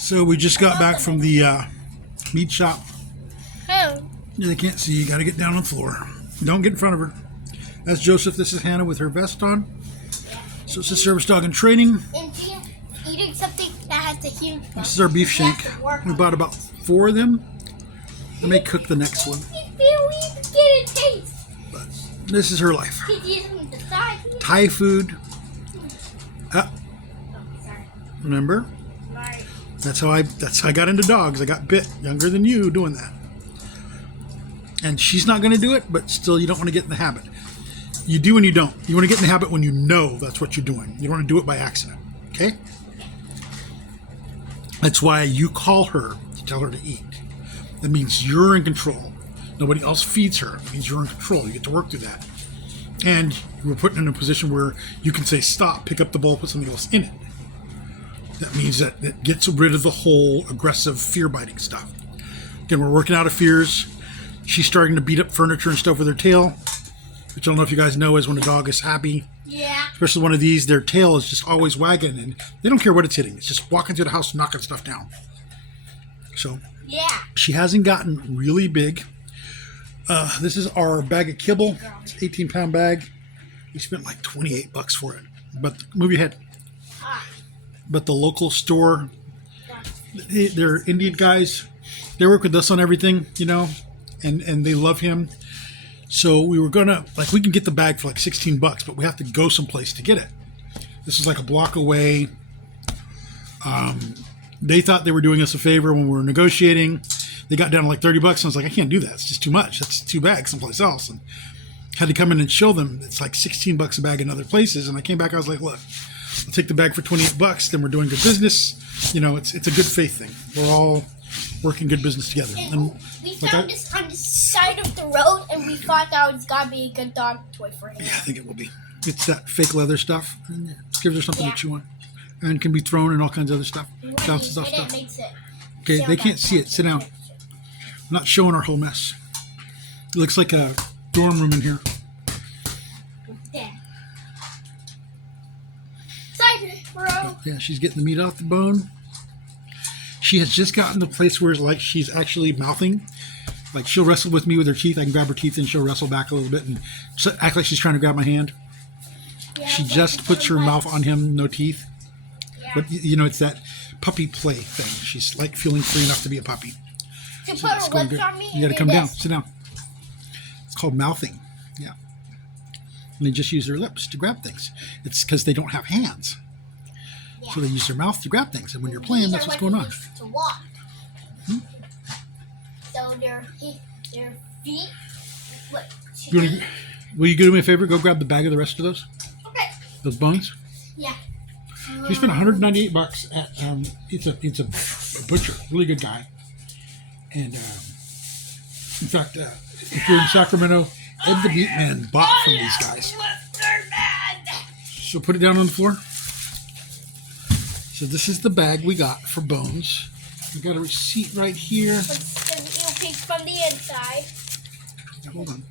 So we just got back from the meat shop. Oh. Yeah, they can't see you. Got to get down on the floor. Don't get in front of her. That's Joseph. This is Hannah with her vest on. So it's a service dog in training. And Gia eating something that has a huge. This is our beef shank. We bought about 4 of them. I may cook the next one. But this is her life. Thai food. Remember? Right. That's how I got into dogs. I got bit younger than you doing that. And she's not going to do it, but still you don't want to get in the habit. You do and you don't. You want to get in the habit when you know that's what you're doing. You don't want to do it by accident. Okay? That's why you call her to tell her to eat. That means you're in control. Nobody else feeds her. It means you're in control. You get to work through that. And you were put in a position where you can say stop, pick up the bowl, put something else in it. That means that it gets rid of the whole aggressive fear-biting stuff. Again, we're working out of fears. She's starting to beat up furniture and stuff with her tail, which I don't know if you guys know is when a dog is happy. Yeah. Especially one of these, their tail is just always wagging, and they don't care what it's hitting. It's just walking through the house, knocking stuff down. So Yeah. she hasn't gotten really big. This is our bag of kibble. It's an 18-pound bag. We spent like $28 for it. But move your head. But the local store, they're Indian guys. They work with us on everything, you know, and they love him. So we were gonna, like, we can get the bag for like $16, but we have to go someplace to get it. This is like a block away. They thought they were doing us a favor when we were negotiating. They got down to like $30, and I was like, I can't do that. It's just too much. That's 2 bags someplace else. And had to come in and show them it's like $16 a bag in other places. And I came back, I was like, look, I'll take the bag for $28. Then we're doing good business. You know, it's a good faith thing. We're all working good business together. And We found this on the side of the road, and we thought that was gotta be a good dog toy for him. yeah, I think it will be. It's that fake leather stuff. And it gives her something Yeah. to chew on. And can be thrown and all kinds of other stuff. Bounces off stuff. Okay, they can't see it. Sit down. I'm not showing our whole mess. It looks like a dorm room in here. Yeah. Side row. Yeah, she's getting the meat off the bone. She has just gotten to the place where it's like she's actually mouthing. Like she'll wrestle with me with her teeth. I can grab her teeth and she'll wrestle back a little bit and act like she's trying to grab my hand. Yeah, She just puts her mouth on him, no teeth. Yeah. But you know, it's that puppy play thing. She's like feeling free enough to be a puppy. To So put it's her going lips good. on me. You got to and come do down. this. Sit down. It's called mouthing. Yeah. And they just use their lips to grab things. It's because they don't have hands. Yeah. So they use their mouth to grab things. And when you're playing, These that's are what's what going they on. use to walk. So their feet. What? Will you do me a favor? Go grab the bag of the rest of those bones. Yeah. We spent $198 at it's a butcher, really good guy. And in fact, if you're in Sacramento, Ed the Meat Man bought from these guys. So put it down on the floor. So this is the bag we got for bones. We got a receipt right here. What's the little piece from the inside? Yeah, hold on.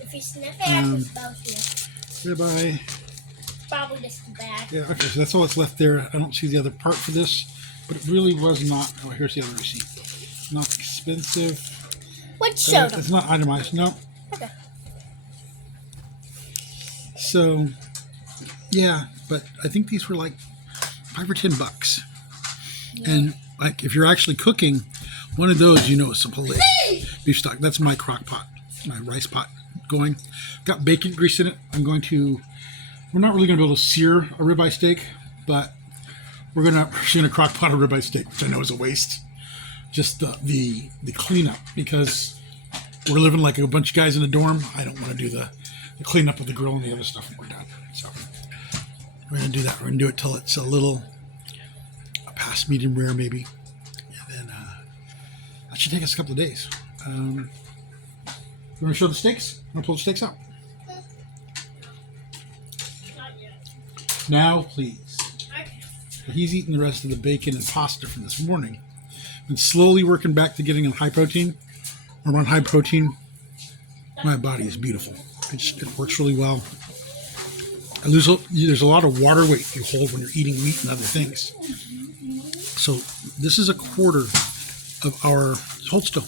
If you snip it, it's about here. Goodbye. Probably just the bag. Yeah, okay, so that's all that's left there. I don't see the other part for this, but it really was not. Oh, here's the other receipt. Not expensive. What showed them? It's not itemized. No. Okay. So, yeah, but I think these were like $5 or $10. Yeah. And like if you're actually cooking one of those, you know, it's some Polish beef stock. That's my crock pot, my rice pot going. Got bacon grease in it. We're not really gonna be able to sear a ribeye steak, but we're gonna crock pot a ribeye steak, which I know is a waste. Just the cleanup, because we're living like a bunch of guys in a dorm. I don't want to do the cleanup of the grill and the other stuff when we're done. So we're gonna do that. We're gonna do it till it's a past medium rare maybe, and then that should take us a couple of days. You want to show the steaks? I'm gonna pull the steaks out now, please. He's eating the rest of the bacon and pasta from this morning. Been slowly working back to getting on high protein. I'm on high protein. My body is beautiful. It works really well. There's a lot of water weight you hold when you're eating meat and other things. So this is a quarter of our, hold still,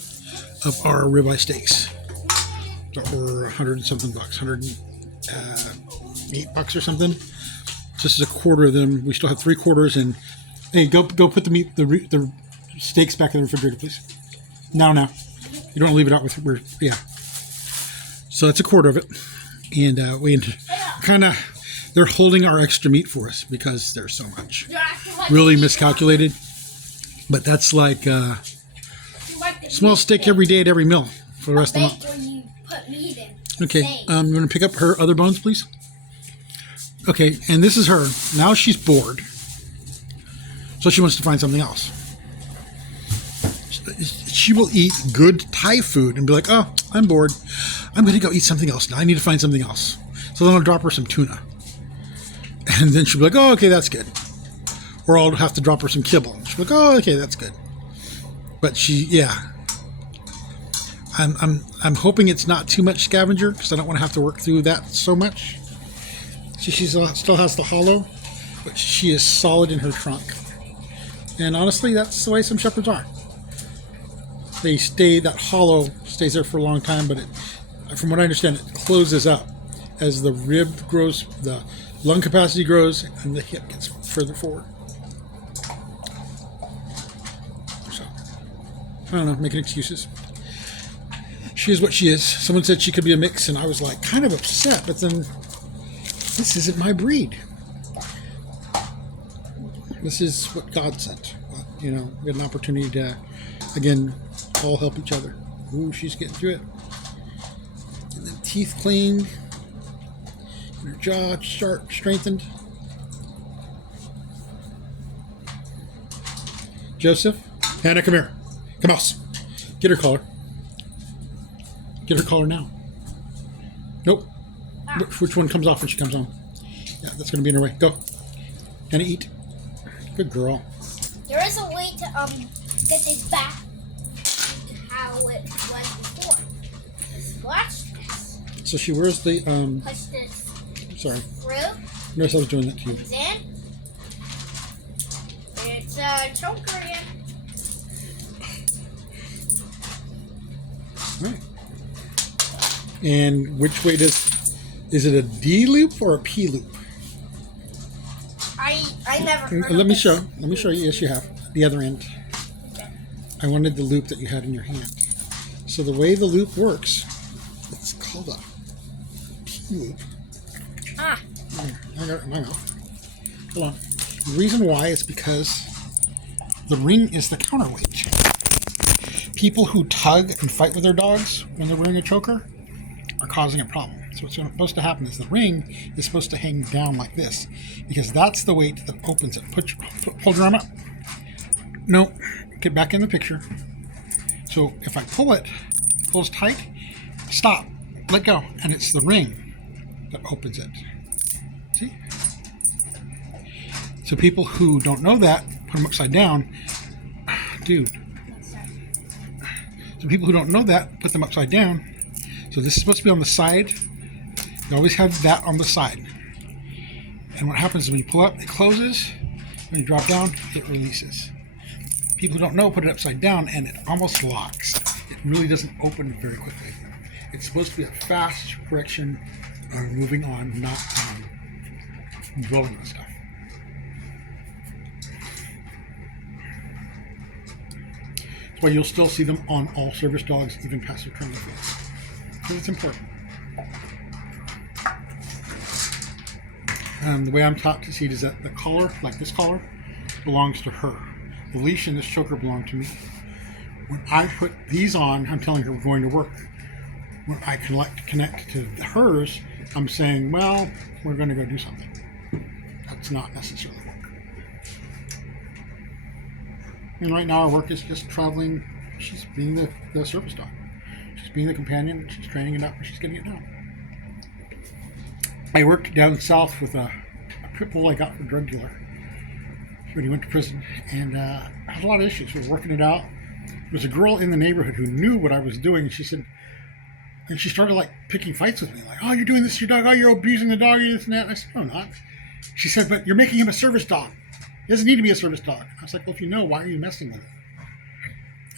of our ribeye steaks. Or 100 and something bucks, $108 or something. This is a quarter of them. We still have 3/4, and hey, go put the meat, the steaks back in the refrigerator, please. Now. You don't leave it out with, yeah. So that's a quarter of it, and we kind of, they're holding our extra meat for us because there's so much. Really miscalculated, but that's like small steak every day at every meal for the rest of the month. Okay, you want to pick up her other bones, please? Okay, and this is her. Now she's bored, so she wants to find something else. She will eat good Thai food and be like, oh, I'm bored. I'm going to go eat something else now. I need to find something else. So then I'll drop her some tuna. And then she'll be like, oh, okay, that's good. Or I'll have to drop her some kibble. She'll be like, oh, okay, that's good. But I'm hoping it's not too much scavenger because I don't want to have to work through that so much. She still has the hollow, but she is solid in her trunk. And honestly, that's the way some shepherds are. That hollow stays there for a long time, but from what I understand, it closes up as the rib grows, the lung capacity grows, and the hip gets further forward. So, I don't know, making excuses. She is what she is. Someone said she could be a mix, and I was like kind of upset, but then this isn't my breed. This is what God sent. We had an opportunity to, again, all help each other. Ooh, she's getting through it. And then teeth cleaned. And her jaw strengthened. Joseph, Hannah, come here. Come on. Get her collar. Get her collar now. Nope. Which one comes off when she comes home? Yeah, that's going to be in her way. Go. Hannah, eat. Good girl. There is a way to get this back to how it was before. Just watch this. So she wears the Push this. Sorry. Through. Notice I was doing that to you. Then it's a choker again. All right. And which way is it a D loop or a P loop? I never heard Let of me this. show. Let me show you. Yes, you have. The other end. Okay. I wanted the loop that you had in your hand. So the way the loop works, it's called a P loop. Ah. I got it in my mouth. Hold on. The reason why is because the ring is the counterweight. People who tug and fight with their dogs when they're wearing a choker are causing a problem. So what's supposed to happen is the ring is supposed to hang down like this because that's the weight that opens it. Hold your arm up. No, get back in the picture. So if I pull it, pulls tight, stop, let go, and it's the ring that opens it. See? So people who don't know that, put them upside down. Dude. So people who don't know that, put them upside down. So this is supposed to be on the side. You always have that on the side. And what happens is when you pull up, it closes. When you drop down, it releases. People who don't know put it upside down and it almost locks. It really doesn't open very quickly. It's supposed to be a fast correction on moving on, not dwelling on stuff. That's why you'll still see them on all service dogs, even past their training fields. Because it's important. The way I'm taught to see it is that the collar, like this collar, belongs to her. The leash and this choker belong to me. When I put these on, I'm telling her we're going to work. When I connect to hers, I'm saying, well, we're going to go do something. That's not necessarily work. And right now our work is just traveling. She's being the service dog. She's being the companion. She's training it up and she's getting it down. I worked down south with a pit bull I got from a drug dealer when he went to prison, and I had a lot of issues. We were working it out. There was a girl in the neighborhood who knew what I was doing, and she said, and she started like picking fights with me, like, "Oh, you're doing this to your dog. Oh, you're abusing the dog. You're this and that." And I said, "No, I'm not." She said, "But you're making him a service dog." It doesn't need to be a service dog. I was like, well, if you know, why are you messing with it?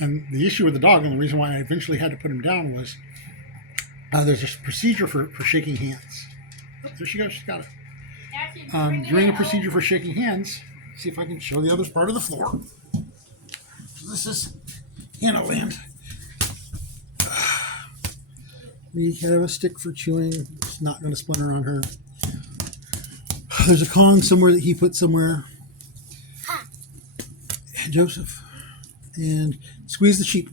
And the issue with the dog, and the reason why I eventually had to put him down was there's a procedure for shaking hands. Oh, there she goes. She's got it. During a procedure for shaking hands, see if I can show the other part of the floor. So this is Hannah Land. We have a stick for chewing. It's not going to splinter on her. There's a Kong somewhere that he put somewhere. Joseph. And squeeze the sheep.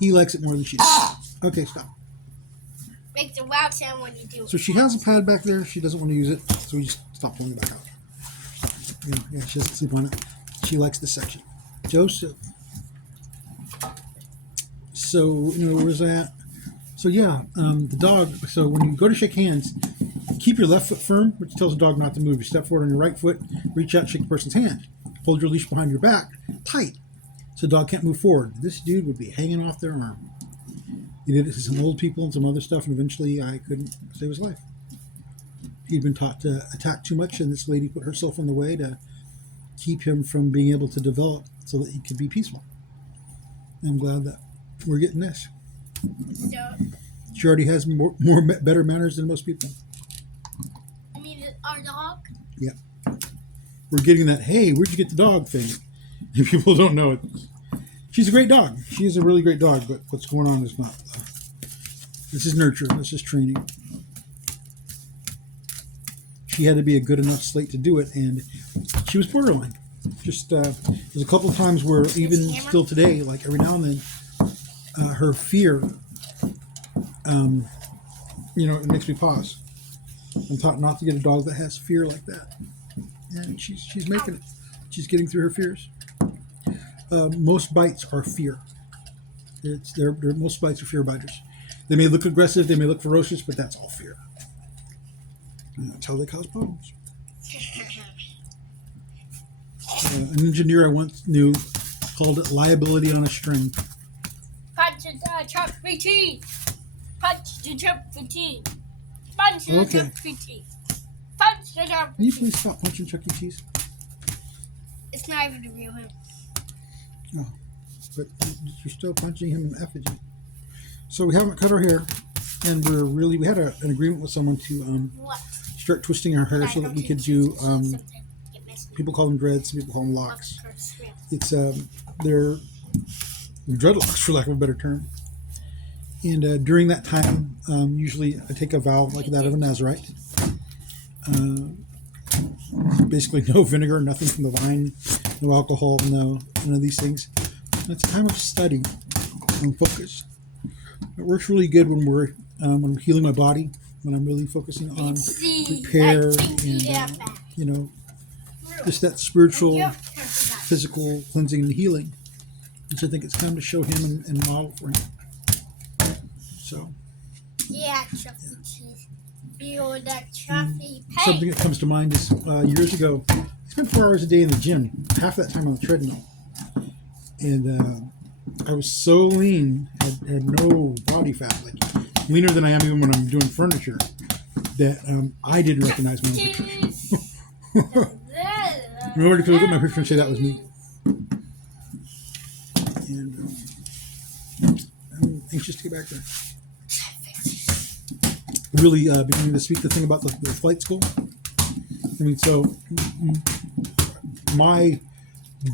He likes it more than she does. Okay, stop. Makes a loud sound when you do it. So she has a pad back there. She doesn't want to use it, so we just stop pulling it back out. Yeah, she doesn't sleep on it. She likes this section. Joseph. So, where's that? So, yeah, the dog. So, when you go to shake hands, keep your left foot firm, which tells the dog not to move. You step forward on your right foot, reach out, shake the person's hand. Hold your leash behind your back, tight, so the dog can't move forward. This dude would be hanging off their arm. He did it to some old people and some other stuff, and eventually I couldn't save his life. He'd been taught to attack too much, and this lady put herself in the way to keep him from being able to develop so that he could be peaceful. I'm glad that we're getting this. So, She already has better manners than most people. I mean, our dog? Yeah. We're getting that, hey, where'd you get the dog thing? And people don't know it. She's a great dog. She is a really great dog, but what's going on is not. This is nurture. This is training. She had to be a good enough slate to do it, and she was borderline. Just there's a couple of times where even still today, like every now and then, her fear, it makes me pause. I'm taught not to get a dog that has fear like that, and she's making it. She's getting through her fears. Most bites are fear. Most bites are fear biters. They may look aggressive, they may look ferocious, but that's all fear. And that's how they cause problems. An engineer I once knew called it liability on a string. Punch the truck for tea. Punch the truck for tea. Punch the Okay. truck for tea. Punch the truck for Can you tea. please stop punching Chuck E. Cheese? It's not even a real him. No, but you're still punching him in effigy. So we haven't cut our hair, and we had an agreement with someone to What? start twisting our hair so that we could do. People call them dreads, some people call them locks. It's they're dreadlocks, for lack of a better term. And during that time, usually I take a vow like that of a Nazarite. Basically, no vinegar, nothing from the vine, no alcohol, none of these things. And it's a time of study and focus. It works really good when when I'm healing my body, when I'm really focusing on repair and just that spiritual, physical cleansing and healing. And so I think it's time to show him and model for him. So Yeah, Chuck E. Cheese. Feel that Chuffy something that comes to mind is years ago, I spent 4 hours a day in the gym, half that time on the treadmill. And I was so lean, had no body fat, like leaner than I am even when I'm doing furniture, that I didn't recognize my own picture. Nobody could look at my picture and say that was me. And I'm anxious to get back there. Really beginning to speak the thing about the flight school. I mean, so my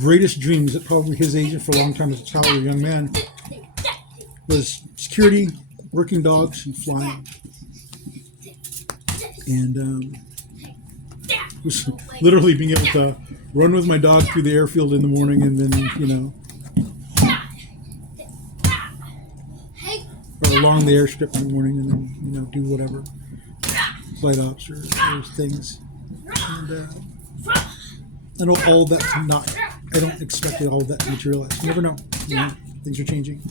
greatest dreams at probably his age and for a long time as a child or a young man was security, working dogs, and flying. And was literally being able to run with my dog through the airfield in the morning and then, or along the airstrip in the morning and then, do whatever. Flight ops or things. And all that's not, I don't expect all that to materialize. You never know. Things are changing.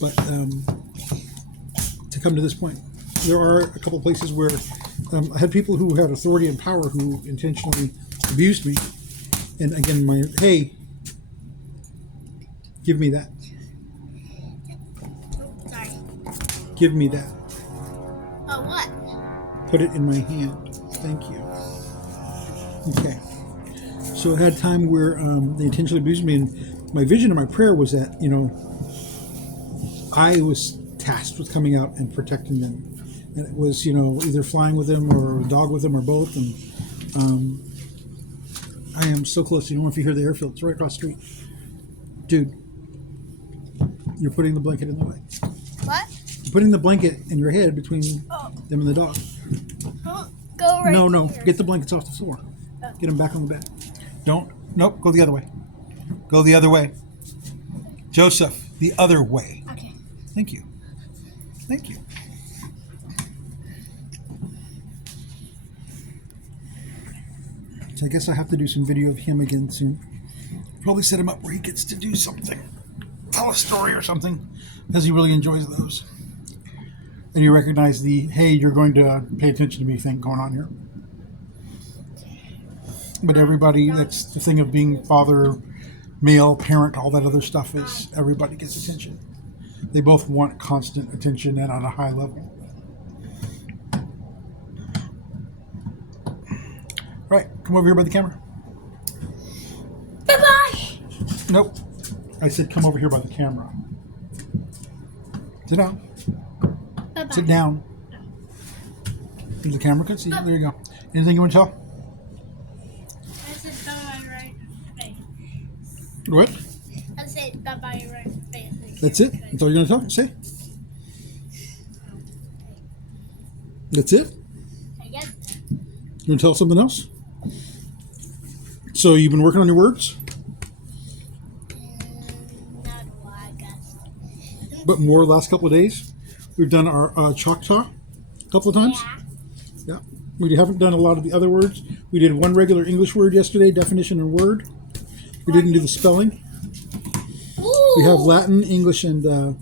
But to come to this point, there are a couple of places where I had people who had authority and power who intentionally abused me. And again, hey, give me that. Sorry. Give me that. Oh, what? Put it in my hand. Thank you. Okay. So I had time where they intentionally abused me, and my vision and my prayer was that, I was tasked with coming out and protecting them. And it was, either flying with them or a dog with them or both. And I am so close. I don't know if you hear the airfield. It's right across the street. Dude, you're putting the blanket in the way. What? You're putting the blanket in your head between them and the dog. Go right No. here. Get the blankets off the floor. Get them back on the bed. Nope. Go the other way. Go the other way. Joseph, the other way. Okay. Thank you. So I guess I have to do some video of him again soon. Probably set him up where he gets to do something. Tell a story or something, because he really enjoys those. And you recognize the, hey, you're going to pay attention to me thing going on here. But everybody, that's the thing of being father, male, parent, all that other stuff is everybody gets attention. They both want constant attention and at a high level. Right, come over here by the camera. Bye-bye. Nope. I said come over here by the camera. Sit down. Bye-bye. Sit down. The camera can see. There you go. Anything you want to tell? I said bye-bye right face. What? I said bye-bye right face. That's it? That's all you're going to tell? Say? That's it? I guess. You want to tell something else? So you've been working on your words? Not a lot, I guess. But more last couple of days? We've done our Choctaw a couple of times? Yeah. Yeah. We haven't done a lot of the other words. We did one regular English word yesterday, definition and word. We didn't do the spelling. Ooh. We have Latin, English, and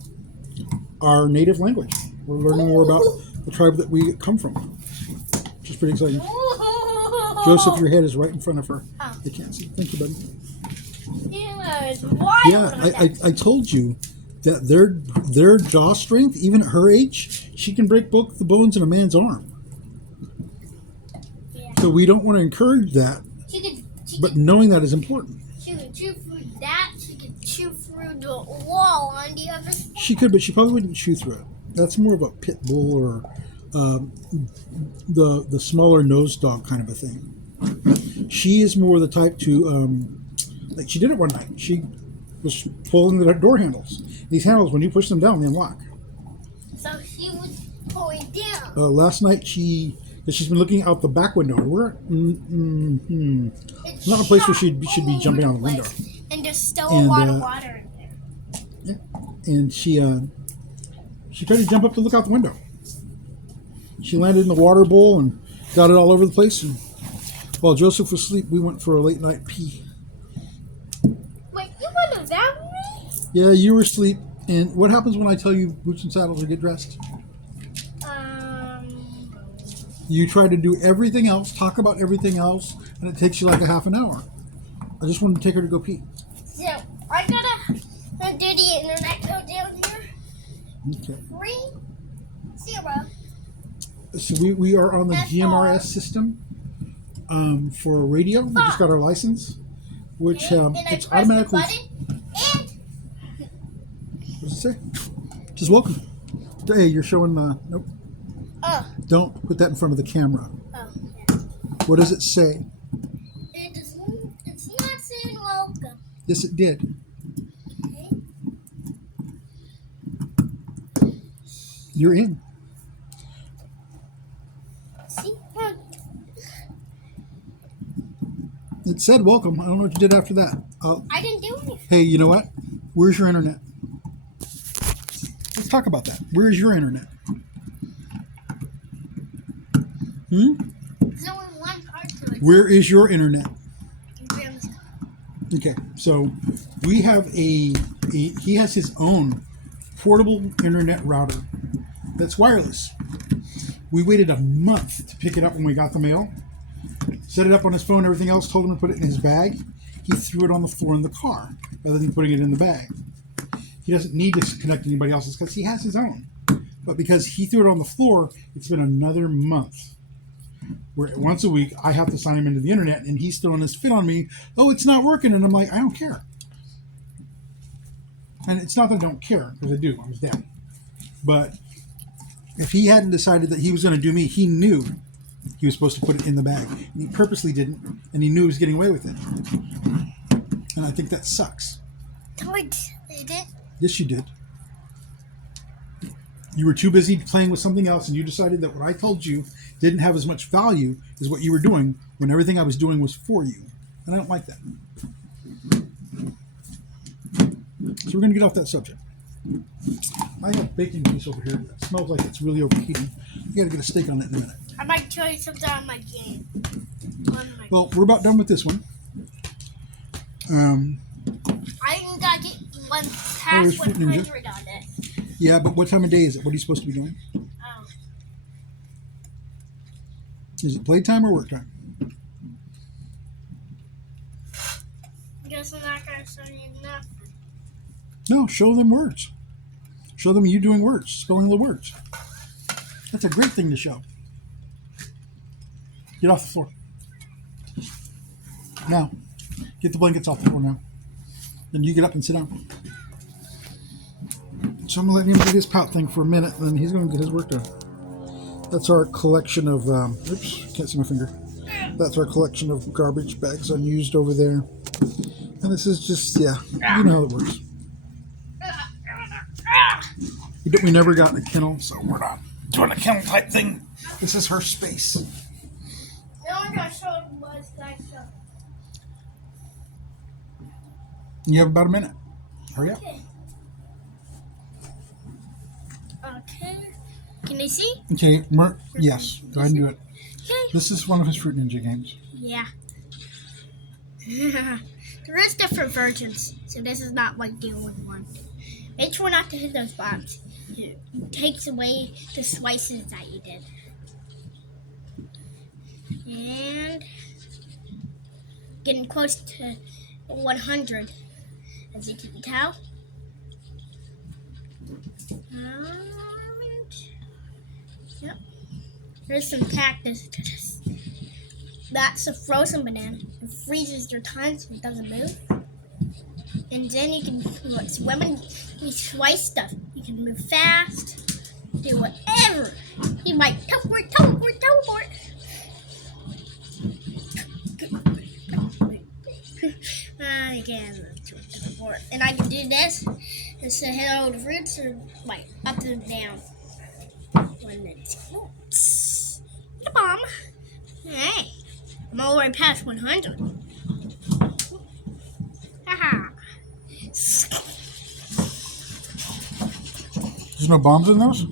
our native language. We're learning more about the tribe that we come from, which is pretty exciting. Joseph, your head is right in front of her. Oh. They can't see. Thank you, buddy. It's wild. Yeah, I told you that their jaw strength, even at her age, she can break both the bones in a man's arm. Yeah. So we don't want to encourage that, but knowing that is important. She could chew through that. She could chew through the wall on the other side. She could, but she probably wouldn't chew through it. That's more of a pit bull or the smaller nose dog kind of a thing. She is more the type to, like she did it one night. She was pulling the door handles. These handles, when you push them down, they unlock. So she was pulling down. Last night, she's been looking out the back window. We're It's not a place where she shot should be all jumping over out the window. place. And there's still And, a lot of water in there. And she tried to jump up to look out the window. She landed in the water bowl and got it all over the place. And while Joseph was asleep, we went for a late night pee. Wait, you went to that with me? Yeah, you were asleep. And what happens when I tell you boots and saddles to get dressed? You try to do everything else, talk about everything else, and it takes you like a half an hour. I just wanted to take her to go pee. So, I gotta do the internet code down here. Okay. 30. So we are on the That's GMRS all. system for radio. We just got our license, which And I it's press the automatically. button, and What does it say? Just welcome. Hey, you're showing the. Nope. Don't put that in front of the camera. yeah. What does it say? It's not saying welcome. Yes, it did. Okay. You're in. See? It said welcome. I don't know what you did after that. I didn't do anything. Hey, you know what? Where's your internet? Let's talk about that. Where's your internet? There's only one part to it. Where is your internet? Grandma's car. Okay, so we have he has his own portable internet router that's wireless. We waited a month to pick it up when we got the mail. Set it up on his phone, everything else, told him to put it in his bag. He threw it on the floor in the car rather than putting it in the bag. He doesn't need to connect to anybody else's because he has his own. But because he threw it on the floor, it's been another month. where once a week I have to sign him into the internet, and he's throwing this fit on me. Oh, it's not working, and I'm like, I don't care. And it's not that I don't care, because I do. I'm his dad. But if he hadn't decided that he was going to do me, he knew he was supposed to put it in the bag. And he purposely didn't, and he knew he was getting away with it. And I think that sucks. No, I didn't. Yes, you did. You were too busy playing with something else, and you decided that what I told you didn't have as much value as what you were doing when everything I was doing was for you. And I don't like that. So we're going to get off that subject. I have bacon grease over here that smells like it's really overheating. You got to get a steak on it in a minute. I might show you something on my game. Well, we're about done with this one. I even got to get one past 100 on this. Yeah, but what time of day is it? What are you supposed to be doing? Oh. Is it playtime or work time? I guess I'm not going to show you nothing. No, show them words. Show them you doing words, spelling the words. That's a great thing to show. Get off the floor. Now. Get the blankets off the floor now. Then you get up and sit down. So I'm going to let him do his pout thing for a minute, and then he's going to get his work done. That's our collection of, oops, can't see my finger. That's our collection of garbage bags unused over there. And this is just, yeah, you know how it works. We never got in a kennel, so we're not doing a kennel type thing. This is her space. No one got showed was I showed. You have about a minute. Hurry up. Okay. Okay. Can they see? Okay, yes, go ahead and do it. Okay. This is one of his Fruit Ninja games. Yeah. There is different versions, so this is not like the only one. Make sure not to hit those bombs. It takes away the slices that you did. And getting close to 100, as you can tell. Yep. There's some cactus to this. That's a frozen banana. It freezes your time so it doesn't move. And then you can swim and you slice stuff. You can move fast, do whatever. You might teleport. Again, teleport. And I can do this. It's to hit all the roots or like up and down. When it's oops. The bomb. Hey, I'm all the way past 100. Haha. There's no bombs in those?